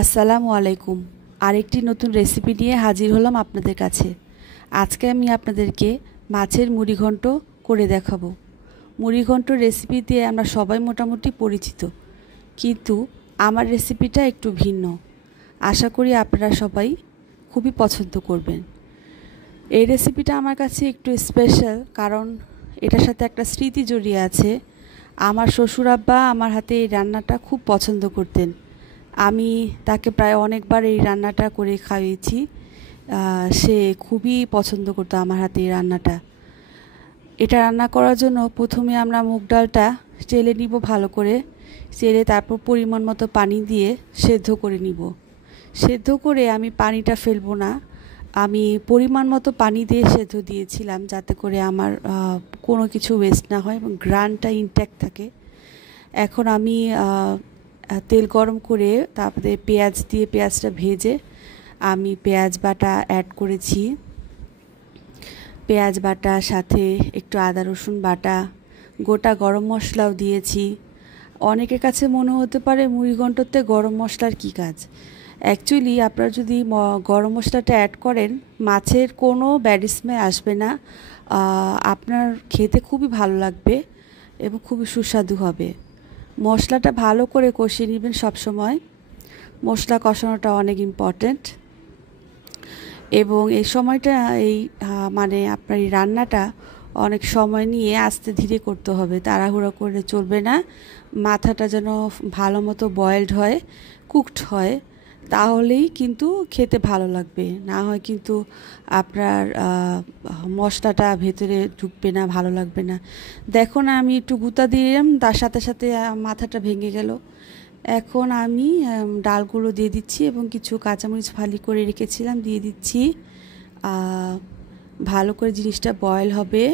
আসসালামু আলাইকুম। আরেকটি নতুন রেসিপি নিয়ে হাজির হলাম আপনাদের কাছে। আজকে আমি আপনাদেরকে মাছের মুড়িঘণ্ট করে দেখাবো। মুড়িঘণ্ট রেসিপি দিয়ে আমরা সবাই মোটামুটি পরিচিত, কিন্তু আমার রেসিপিটা একটু ভিন্ন। আশা করি আপনারা সবাই খুবই পছন্দ করবেন। এই রেসিপিটা আমার কাছে একটু স্পেশাল, কারণ এটার সাথে একটা স্মৃতি জড়িয়ে আছে। আমার শ্বশুর আব্বা আমার হাতে এই রান্নাটা খুব পছন্দ করতেন। আমি তাকে প্রায় অনেকবার এই রান্নাটা করে খাইয়েছি। সে খুবই পছন্দ করতো আমার হাতে এই রান্নাটা। এটা রান্না করার জন্য প্রথমে আমরা মুগ ডালটা চেলে নিব ভালো করে। চেলে তারপর পরিমাণ মতো পানি দিয়ে সেদ্ধ করে নিব। সেদ্ধ করে আমি পানিটা ফেলবো না, আমি পরিমাণ মতো পানি দিয়ে সেদ্ধ দিয়েছিলাম, যাতে করে আমার কোনো কিছু ওয়েস্ট না হয় এবং গ্রানটা ইনট্যাক্ট থাকে। এখন আমি তেল গরম করে তারপরে পেঁয়াজ দিয়ে পেঁয়াজটা ভেজে আমি পেঁয়াজ বাটা অ্যাড করেছি। পেঁয়াজ বাটার সাথে একটু আদা রসুন বাটা, গোটা গরম মশলাও দিয়েছি। অনেকের কাছে মনে হতে পারে মুড়িঘণ্টতে গরম মশলার কী কাজ। অ্যাকচুয়ালি আপনারা যদি গরম মশলাটা অ্যাড করেন, মাছের কোনো ব্যাড স্মেল আসবে না, আপনার খেতে খুবই ভালো লাগবে এবং খুবই সুস্বাদু হবে। মশলাটা ভালো করে কষিয়ে নেবেন সবসময়। মশলা কষানোটা অনেক ইম্পর্ট্যান্ট, এবং এই সময়টা মানে আপনার এই রান্নাটা অনেক সময় নিয়ে আস্তে ধীরে করতে হবে, তাড়াহুড়ো করে চলবে না। মাথাটা যেন ভালো মতো বয়েলড হয়, কুকড হয়, তাহলেই কিন্তু খেতে ভালো লাগবে। না হয় কিন্তু আপনার মশলাটা ভেতরে ঢুকবে না, ভালো লাগবে না। দেখো না, আমি একটু গুঁতা দিলাম, তার সাথে সাথে মাথাটা ভেঙে গেল। এখন আমি ডালগুলো দিয়ে দিচ্ছি এবং কিছু কাঁচামরিচ ফালি করে রেখেছিলাম দিয়ে দিচ্ছি। ভালো করে জিনিসটা বয়েল হবে।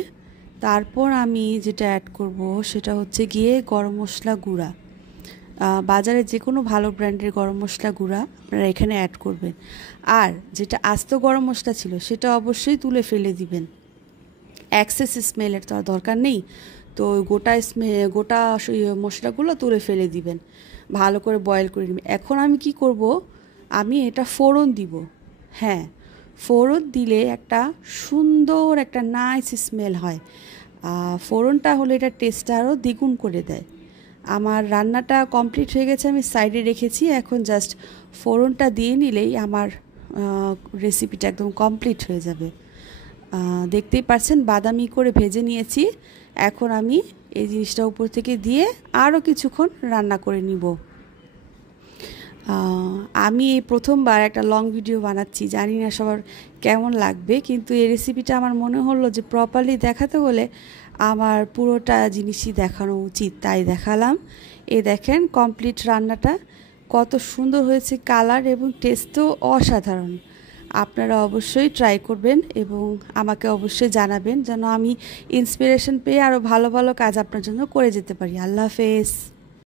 তারপর আমি যেটা অ্যাড করব সেটা হচ্ছে গিয়ে গরম মশলা গুঁড়া। বাজারে যে কোনো ভালো ব্র্যান্ডের গরম মশলা গুঁড়া আপনারা এখানে অ্যাড করবেন। আর যেটা আস্ত গরম মশলা ছিল সেটা অবশ্যই তুলে ফেলে দিবেন। এক্সেস স্মেলের তো আর দরকার নেই, তো গোটা মশলাগুলো তুলে ফেলে দিবেন। ভালো করে বয়েল করে নেবেন। এখন আমি কি করব, আমি এটা ফোড়ন দিব। হ্যাঁ, ফোড়ন দিলে একটা সুন্দর একটা নাইস স্মেল হয়। ফোড়নটা হলে এটা টেস্টটা আরও দ্বিগুণ করে দেয়। আমার রান্নাটা কমপ্লিট হয়ে গেছে, আমি সাইডে রেখেছি। এখন জাস্ট ফোড়নটা দিয়ে নিলেই আমার রেসিপিটা একদম কমপ্লিট হয়ে যাবে। দেখতেই পাচ্ছেন বাদামি করে ভেজে নিয়েছি। এখন আমি এই জিনিসটা উপর থেকে দিয়ে আরও কিছুক্ষণ রান্না করে নিব। আমি এই প্রথমবার একটা লং ভিডিও বানাচ্ছি, জানি না সবার কেমন লাগবে, কিন্তু এই রেসিপিটা আমার মনে হলো যে প্রপারলি দেখাতে হলে আমার পুরোটা জিনিসই দেখানো উচিত, তাই দেখালাম। এই দেখেন কমপ্লিট রান্নাটা কত সুন্দর হয়েছে, কালার এবং টেস্টও অসাধারণ। আপনারা অবশ্যই ট্রাই করবেন এবং আমাকে অবশ্যই জানাবেন, যেন আমি ইন্সপিরেশন পেয়ে আরও ভালো ভালো কাজ আপনার জন্য করে যেতে পারি। আল্লাহ হাফেজ।